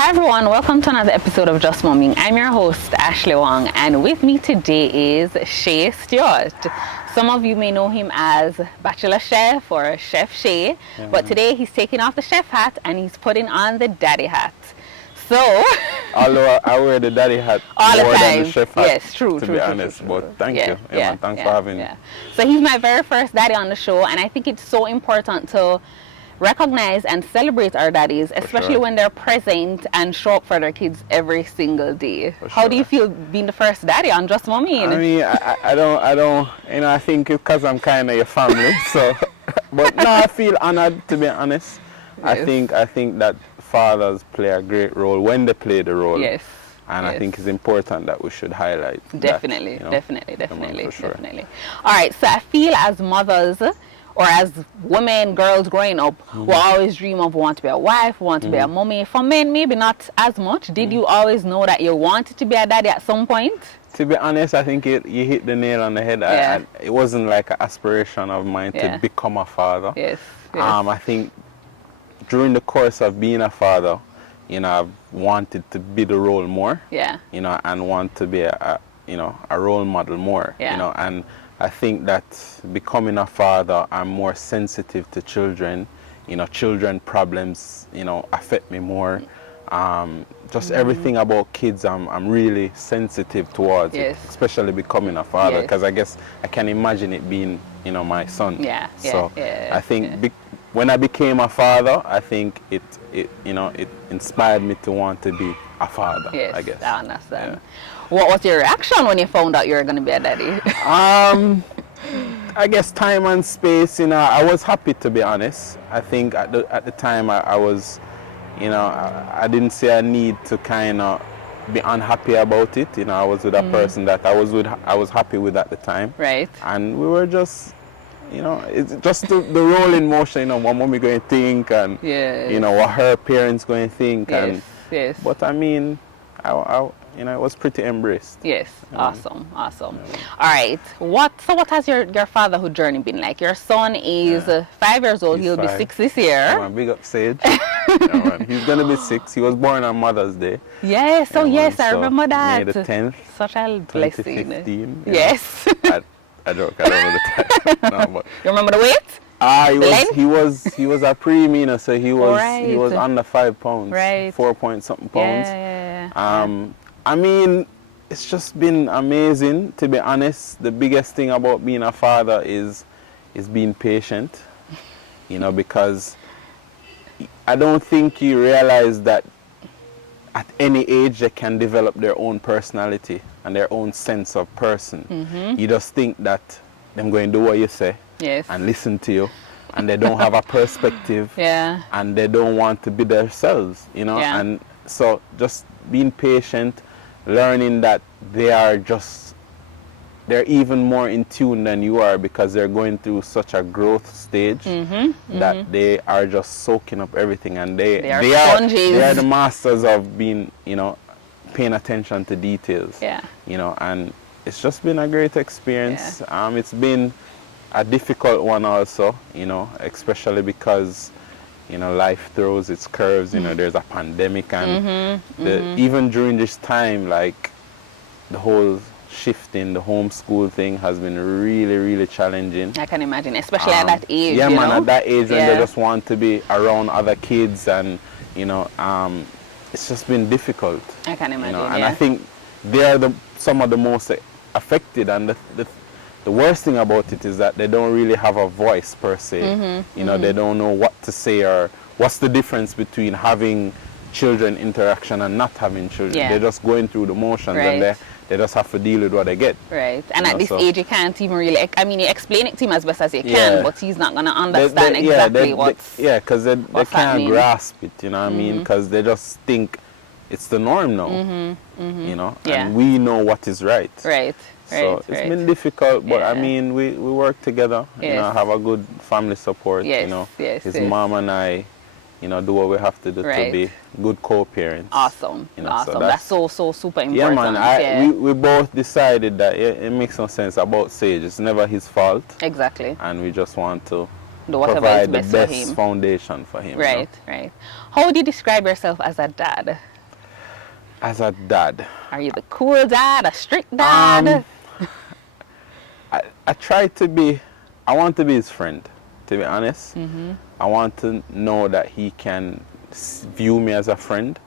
Hi everyone, welcome to another episode of Just Momming. I'm your host, Ashley Wong, and with me today is Shea Stewart. Some of you may know him as Bachelor Chef or Chef Shea, but today he's taking off the chef hat and he's putting on the daddy hat. So, although I wear the daddy hat all the more time. than the chef hat, yes, true, to true, be true, honest. true. But thank you, man, thanks for having me. So he's my very first daddy on the show, and I think it's so important to recognize and celebrate our daddies, especially when they're present and show up for their kids every single day. How do you feel being the first daddy on Just Momming? I mean, I don't, I think because I'm kind of your family, so, but no, I feel honored, to be honest. Yes. I think that fathers play a great role when they play the role. Yes. And I think it's important that we should highlight definitely, that, definitely. All right, so I feel as mothers, or as women, girls growing up, we always dream of want to be a wife, want to be a mommy. For men, maybe not as much. Did you always know that you wanted to be a daddy at some point? To be honest, I think you hit the nail on the head. It wasn't like an aspiration of mine to become a father. Yes. I think during the course of being a father, I've wanted to be the role more. And want to be a role model more. And I think that becoming a father, I'm more sensitive to children. Children problems, affect me more. Just everything about kids, I'm really sensitive towards it, especially becoming a father, because I guess I can imagine it being, my son. I think when I became a father, I think it inspired me to want to be a father. I guess. I understand. What was your reaction when you found out you were going to be a daddy? I guess time and space, I was happy, to be honest. I think at the time I was, I didn't see a need to kind of be unhappy about it. I was with a person that I was happy with at the time. Right. And we were just, it's just the role in motion, what mommy going to think, and, what her parents going to think. Yes. But I mean, it was pretty embraced. Yes, awesome. All right, what has your fatherhood journey been like? Your son is 5 years old. He'll be 6 this year. Big up Sage. He's gonna be 6. He was born on Mother's Day. Yes, I remember that. May the 10th. Such a blessing. 2015. Yes. I joke. I don't know the time. No, but you remember the weight? He was a preemie, so he was under 5 pounds. Right. 4 point something pounds. Yeah. I mean, it's just been amazing, to be honest. The biggest thing about being a father is being patient, because I don't think you realize that at any age they can develop their own personality and their own sense of person. You just think that they're going to do what you say and listen to you, and they don't have a perspective, and they don't want to be themselves, and so just being patient, learning that they're even more in tune than you are, because they're going through such a growth stage that they are just soaking up everything, and they are the masters of being, paying attention to details. And it's just been a great experience. It's been a difficult one also, especially because life throws its curves. There's a pandemic, and even during this time, like the whole shifting, the homeschool thing has been really, really challenging. I can imagine, especially at that age. At that age when they just want to be around other kids, and it's just been difficult. I can imagine. And I think they are some of the most affected, and the worst thing about it is that they don't really have a voice per se. They don't know what to say, or what's the difference between having children interaction and not having children. They're just going through the motions, and they just have to deal with what they get. Right. And at this age, you can't even really, you explain it to him as best as you can, but he's not going to understand exactly what's because they can't happening. grasp it, because they just think it's the norm now, and we know what is right. So it's been difficult, but I mean, we work together, have a good family support, his mom and I, do what we have to do to be good co-parents. Awesome. So that's so super important. Yeah, man, we both decided that it makes no sense about Sage. It's never his fault. Exactly. And we just want to provide the best foundation for him. Right. How would you describe yourself as a dad? As a dad, Are you the cool dad, a strict dad? I try to be, I want to be his friend, to be honest. I want to know that he can view me as a friend,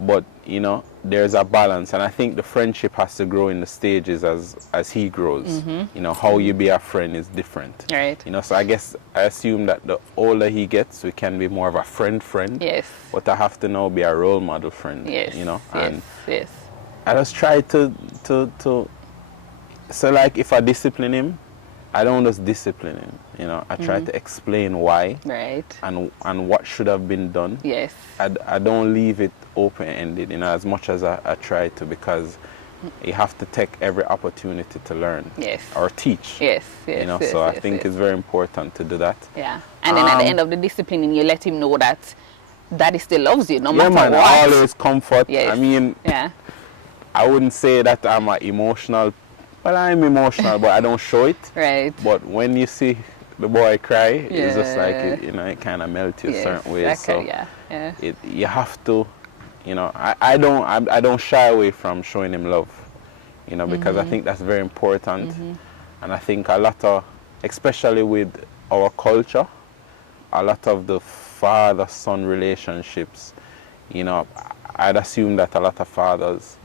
but you know, there's a balance, and I think the friendship has to grow in the stages as he grows. You know, how you be a friend is different. Right. You know, so I guess I assume that the older he gets, we can be more of a friend. Yes. But I have to now be a role model friend. Yes. You know, Yes. and Yes. I just try to so like if I discipline him, I don't just discipline him. You know, I try to explain why Right. and what should have been done. Yes. I don't leave it open-ended, you know, as much as I try to, because you have to take every opportunity to learn. Yes. Or teach. Yes. Yes. You know, yes, so yes, I think yes. it's very important to do that. Yeah. And then at the end of the disciplining, you let him know that daddy still loves you, no Yeah, matter man, what. always comfort. Yes. I mean, Yeah. I wouldn't say that I'm an emotional, well, I'm emotional, but I don't show it. Right. But when you see the boy cry, it's just like, Yeah. you know, it kind of melts you Yes. certain ways. Okay. So Yeah. Yeah. you have to, you know, I don't shy away from showing him love, you know, because I think that's very important. And I think a lot of, especially with our culture, a lot of the father-son relationships, you know, I'd assume that a lot of fathers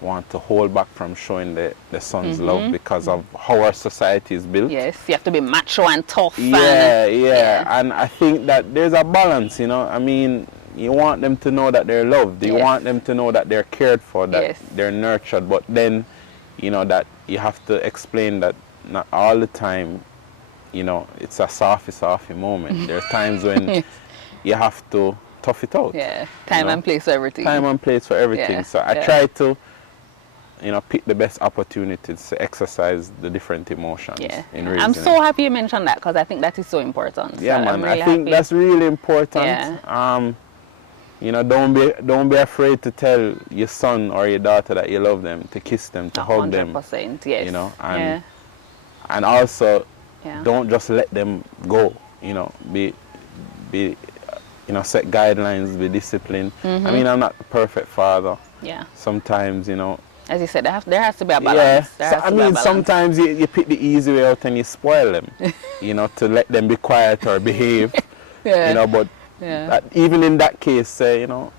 want to hold back from showing the son's love because of how our society is built. Yes. You have to be macho and tough. Yeah. And I think that there's a balance, you know. I mean, you want them to know that they're loved. You Yes. want them to know that they're cared for, that Yes. they're nurtured. But then, you know, that you have to explain that not all the time, you know, it's a softy moment. There are times when Yes. you have to tough it out. Yeah. Time know? and place for everything. Time and place for everything. Yeah, So I yeah. try to, you know, pick the best opportunities to exercise the different emotions Yeah. in I'm reasoning. so happy you mentioned that, because I think that is so important. Yeah, So I'm man. really I think happy. that's really important. Yeah. You know, don't be afraid to tell your son or your daughter that you love them, to kiss them, to hug them. 100%. Yes. You know, Yeah. and also Yeah. don't just let them go. You know, be you know, set guidelines, be disciplined. I mean, I'm not the perfect father. Yeah. Sometimes, you know. As you said, there has to be a Yeah, balance. There so, has I to be a mean, balance. sometimes you pick the easy way out and you spoil them, you know, to let them be quiet or behave, Yeah. you know, but Yeah. that, even in that case, you know,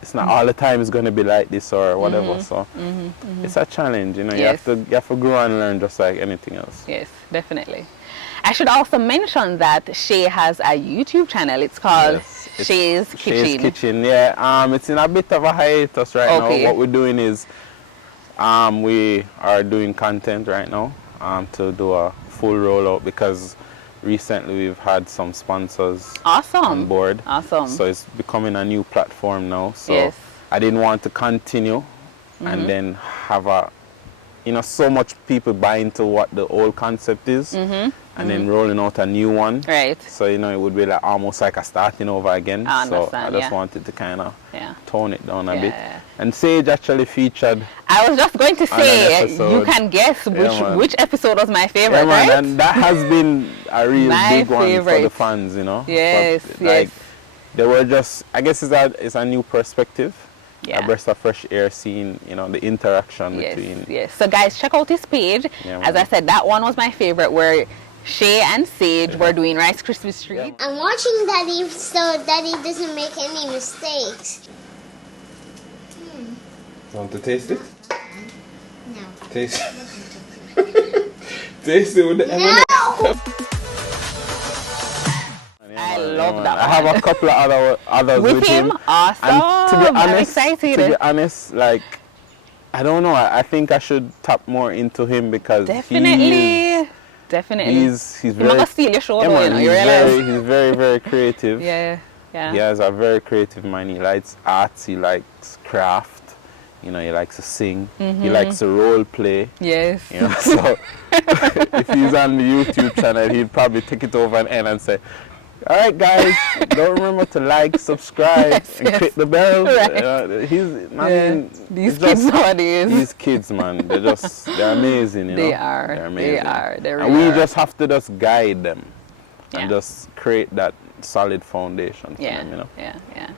it's not all the time it's going to be like this or whatever, so it's a challenge, you know, Yes. you have to grow and learn just like anything else. Yes, definitely. I should also mention that Shea has a YouTube channel. It's called Yes, it's Shea's Kitchen. Shea's Kitchen, yeah. It's in a bit of a hiatus right Okay. now. What we're doing is we are doing content right now to do a full rollout, because recently we've had some sponsors Awesome. on board. Awesome. So it's becoming a new platform now. So Yes. I didn't want to continue and then have a, you know, so much people buy into what the old concept is and then rolling out a new one. Right. So, you know, it would be like almost like a starting over again. I So I understand, just yeah. wanted to kind of Yeah. tone it down a bit. Yeah. And Sage actually featured. I was just going to On an say, episode. you can guess man. which episode was my favorite, Yeah, man, right? and that has been a real My big one for the favorite. fans, you know. Yes, But, like, yes. they were just, I guess it's a new perspective. Yeah. A breath of fresh air, seeing, you know, the interaction Yes, between. yes. So guys, check out his page. Yeah, As man. I said, that one was my favorite, where Shea and Sage were doing Rice Krispies Treat. I'm watching Daddy so Daddy doesn't make any mistakes. Want to taste it? No. Taste. Taste it with the No! I love that I have one. a couple of others With him? Awesome. And to be I'm honest, excited. like, I don't know. I think I should tap more into him, because Definitely. Definitely. he's You're very. not gonna steal your show, Yeah, though, man, you know, he's you realize? he's very, very creative. Yeah, yeah. He has a very creative mind. He likes arts. He likes craft. You know, he likes to sing. He likes to role play. Yes. You know, so if he's on the YouTube channel, he'd probably take it over and say, "All right, guys, don't remember to like, subscribe, Yes, and yes. click the bell." Right. I mean, These it's kids just- nowadays. These kids, man, they're amazing. You know? They are. They're They amazing. are. They And really we are. just have to just guide them Yeah. and just create that solid foundation for Yeah, them. You know. yeah, yeah.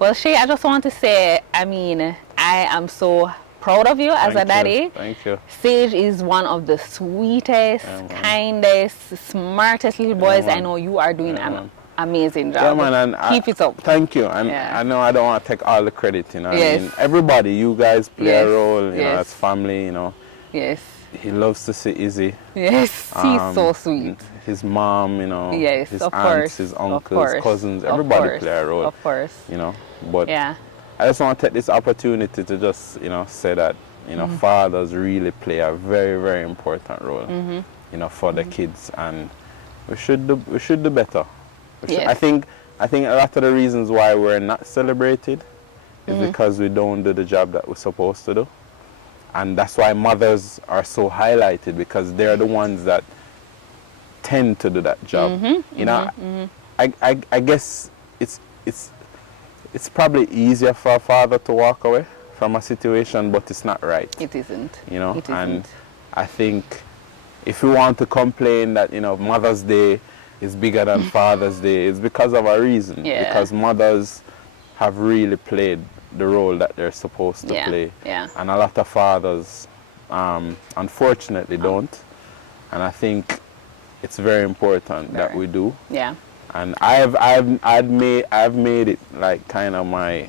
Well, Shea, I just want to say, I mean, I am so proud of you as a daddy. Thank you. Sage is one of the sweetest, kindest, smartest little boys. I know you are doing an amazing job. Yeah, man, and keep it up. Thank you. And I know I don't want to take all the credit, you know. Yes. I mean, everybody, you guys play a role, you know, Yes. as family, you know. Yes. He loves to see Izzy. Yes, he's so sweet. His mom, you know, Yes, his of aunts, course, his of uncles, course, cousins, of everybody course, play a role. Of course. You know, but Yeah. I just want to take this opportunity to just, you know, say that, you know, fathers really play a very, very important role, you know, for the kids, and we should do better. Yes. I think a lot of the reasons why we're not celebrated is because we don't do the job that we're supposed to do. And that's why mothers are so highlighted, because they're the ones that tend to do that job. You know, I guess it's probably easier for a father to walk away from a situation, but it's not right. It isn't. You know, It isn't. and I think if we want to complain that, you know, Mother's Day is bigger than Father's Day, it's because of a reason. Yeah. Because mothers have really played the role that they're supposed to play. Yeah. And a lot of fathers, unfortunately, don't. And I think it's very important that we do. Yeah. And I've made it like kind of my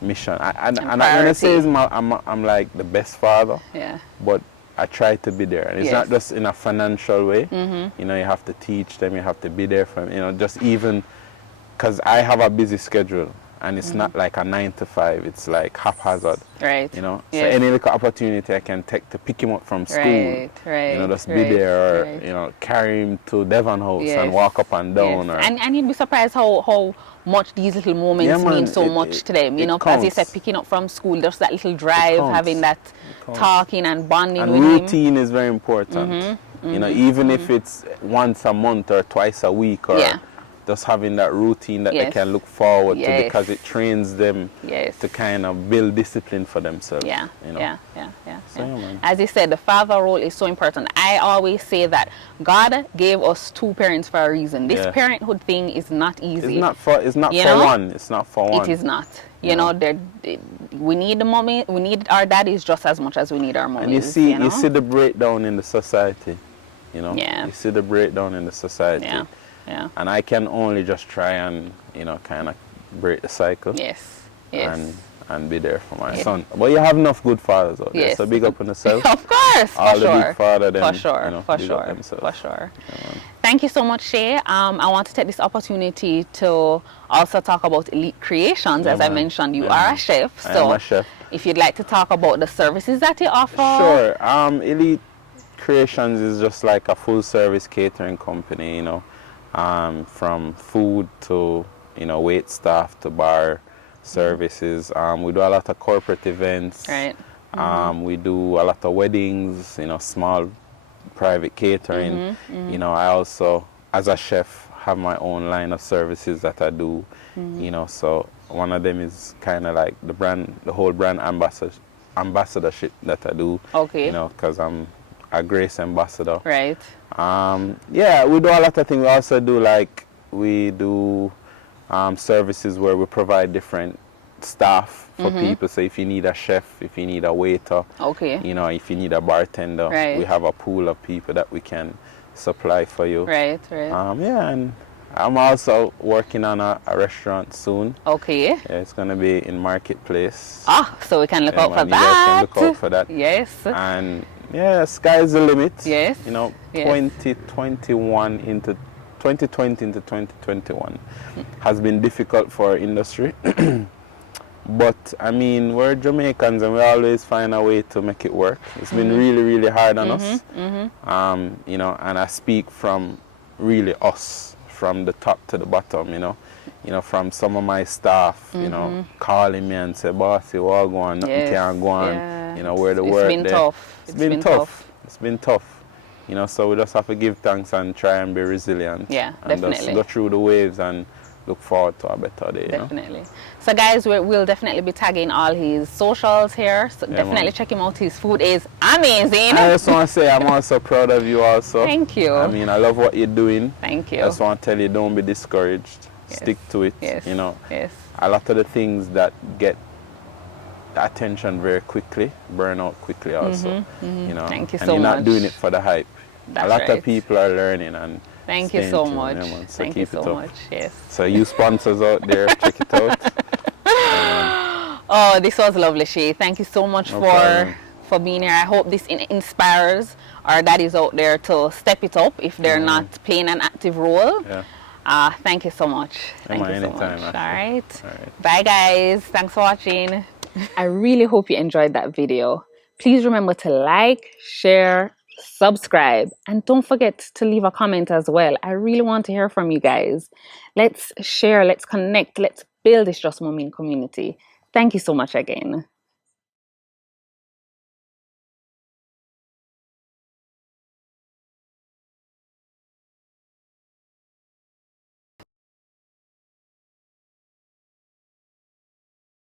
mission. And when I say I'm like the best father. Yeah. But I try to be there, and it's not just in a financial way. You know, you have to teach them, you have to be there for them. You know, just even because I have a busy schedule, and it's not like a 9 to 5. It's like haphazard. Right. You know, Yes. so any little opportunity I can take to pick him up from school. Right. You know, just be there, or you know, carry him to Devon House and walk up and down. Or, and you'd be surprised how much these little moments mean so much to them. You know, as you said, picking up from school, just that little drive, having that talking and bonding and with him. routine is very important. You know, even if it's once a month or twice a week, or just having that routine that they can look forward to, because it trains them to kind of build discipline for themselves. Yeah, you know? yeah. So, man. As you said, the father role is so important. I always say that God gave us two parents for a reason. This parenthood thing is not easy. It's not for one. It's not for one. It is not. You know, we need the mommy. We need our daddies just as much as we need our mommies. And you see the breakdown in the society. You know, you see the breakdown in the society. Yeah. And I can only just try and, you know, kind of break the cycle. Yes. And be there for my son. But you have enough good fathers out there. So big up on yourself. Of course, all for the sure. big father, them, for sure, you know, for big sure, up themselves. for sure. Yeah, Thank you so much, Shea. I want to take this opportunity to also talk about Elite Creations. As I mentioned, you are a chef. So I am a chef. if you'd like to talk about the services that you offer. Sure. Elite Creations is just like a full service catering company, you know, from food to, you know, wait staff to bar services. We do a lot of corporate events. Right. We do a lot of weddings, you know, small private catering. You know, I also, as a chef, have my own line of services that I do. You know, so one of them is kind of like the whole brand ambassadorship that I do. Okay. You know, because I'm a Grace ambassador. Right. Yeah, we do a lot of things. We also do services where we provide different staff for people. So if you need a chef, if you need a waiter, you know, if you need a bartender, we have a pool of people that we can supply for you. Right. Yeah, and I'm also working on a restaurant soon. Okay. Yeah, it's gonna be in Marketplace. So we can look out for you that. guys can look out for that. Yes. And yeah, sky's the limit. Yes. You know, Yes. 2020 into 2021 has been difficult for our industry. But I mean, we're Jamaicans and we always find a way to make it work. It's been really, really hard on us. You know, and I speak from really us, from the top to the bottom, you know, from some of my staff, you know, calling me and say, boss, you all go on, nothing can go on, you know, where the work It's been tough. It's been tough. It's been tough. You know, so we just have to give thanks and try and be resilient. Yeah, and definitely. just go through the waves and look forward to a better day. Definitely. You know? So guys, we'll definitely be tagging all his socials here. So definitely check him out. His food is amazing. I just want to say I'm also proud of you also. Thank you. I mean, I love what you're doing. Thank you. I just want to tell you, don't be discouraged. Stick to it. Yes. You know, Yes. a lot of the things that get the attention very quickly, burn out quickly also. You know, Thank you and so you're not much. doing it for the hype. That's a lot right. of people are learning and Thank you staying so tuned. much. Yeah, man. So Thank you keep it so up. much. Yes. So you sponsors out there, check it out. Oh, this was lovely, Shea. Thank you so much No problem. for being here. I hope this inspires our daddies out there to step it up if they're not playing an active role. Yeah. Thank you so much. Thank you so anytime, much. Ashley. All right. All right. Bye, guys. Thanks for watching. I really hope you enjoyed that video. Please remember to like, share, subscribe, and don't forget to leave a comment as well. I really want to hear from you guys. Let's share, let's connect, let's build this Just Mommy community. Thank you so much again.